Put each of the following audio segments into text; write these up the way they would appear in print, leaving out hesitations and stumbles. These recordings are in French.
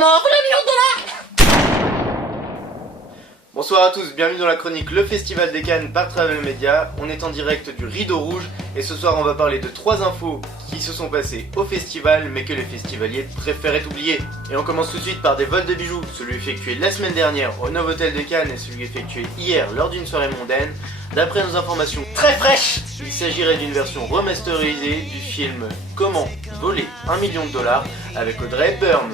comment voler un million de dollars. Bonsoir à tous, bienvenue dans la chronique Le Festival des Cannes par Travel Media. On est en direct du Rideau Rouge et ce soir on va parler de 3 infos qui se sont passées au festival mais que les festivaliers préféraient oublier. Et on commence tout de suite par des vols de bijoux, celui effectué la semaine dernière au Novotel de Cannes et celui effectué hier lors d'une soirée mondaine. D'après nos informations très fraîches, il s'agirait d'une version remasterisée du film Comment voler un million de dollars avec Audrey Hepburn.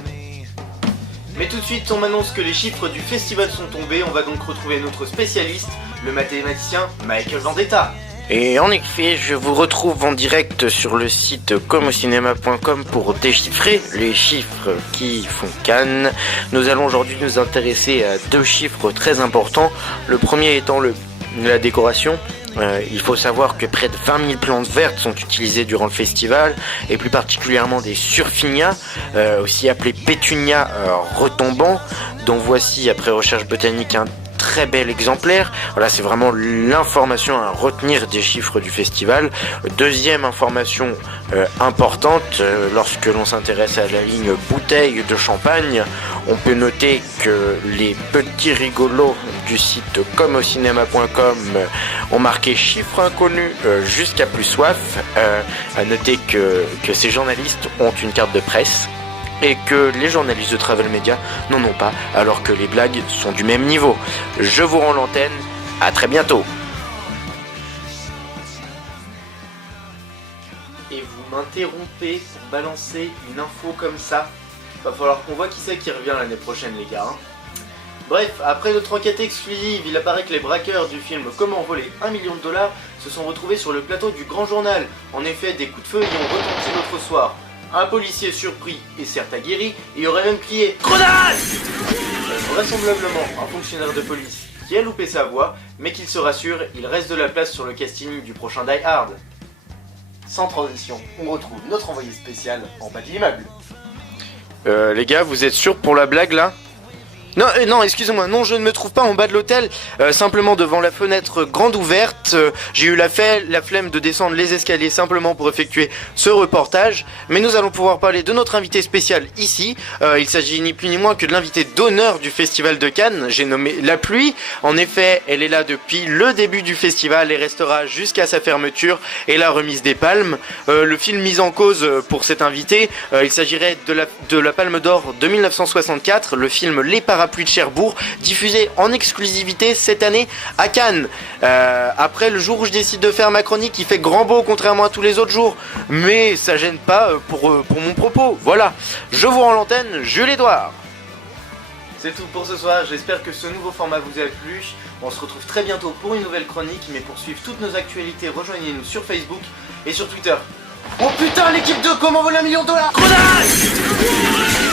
Mais tout de suite, on m'annonce que les chiffres du festival sont tombés, on va donc retrouver notre spécialiste, le mathématicien Michael Vendetta. Et en effet, je vous retrouve en direct sur le site comeaucinema.com pour déchiffrer les chiffres qui font Cannes. Nous allons aujourd'hui nous intéresser à 2 chiffres très importants. Le premier étant la décoration. Il faut savoir que près de 20 000 plantes vertes sont utilisées durant le festival, et plus particulièrement des surfinias, aussi appelés pétunias retombants, dont voici, après recherche botanique, un très bel exemplaire. Voilà, c'est vraiment l'information à retenir des chiffres du festival. Deuxième information importante, lorsque l'on s'intéresse à la ligne bouteille de champagne, on peut noter que les petits rigolos du site comeaucinema.com ont marqué chiffres inconnus jusqu'à plus soif. À noter que ces journalistes ont une carte de presse et que les journalistes de Travel Media n'en ont pas, alors que les blagues sont du même niveau. Je vous rends l'antenne, à très bientôt. Et vous m'interrompez pour balancer une info comme ça. Va falloir qu'on voit qui c'est qui revient l'année prochaine, les gars. Bref, après notre enquête exclusive, il apparaît que les braqueurs du film Comment voler un million de dollars se sont retrouvés sur le plateau du Grand Journal. En effet, des coups de feu y ont retenti l'autre soir. Un policier surpris et certes aguerri y aurait même crié « Grenade !» Vraisemblablement un fonctionnaire de police qui a loupé sa voix, mais qu'il se rassure, il reste de la place sur le casting du prochain Die Hard. Sans transition, on retrouve notre envoyé spécial en bas de l'immeuble. Les gars, vous êtes sûrs pour la blague là ? Non, excusez-moi, non, je ne me trouve pas en bas de l'hôtel, simplement devant la fenêtre grande ouverte. J'ai eu la flemme de descendre les escaliers simplement pour effectuer ce reportage, mais nous allons pouvoir parler de notre invité spécial ici. Il s'agit ni plus ni moins que de l'invité d'honneur du Festival de Cannes, j'ai nommé La Pluie. En effet, elle est là depuis le début du festival et restera jusqu'à sa fermeture et la remise des palmes. Le film mis en cause pour cet invité, il s'agirait de la Palme d'Or de 1964, le film Les Parapluies de Cherbourg, diffusé en exclusivité cette année à Cannes. Après, le jour où je décide de faire ma chronique, il fait grand beau contrairement à tous les autres jours, mais ça gêne pas pour mon propos. Voilà, je vous rends l'antenne, Jules Édouard. C'est tout pour ce soir, j'espère que ce nouveau format vous a plu. On se retrouve très bientôt pour une nouvelle chronique, mais pour suivre toutes nos actualités, rejoignez-nous sur Facebook et sur Twitter. Oh putain, l'équipe de Comment voler un million de dollars. Grenade !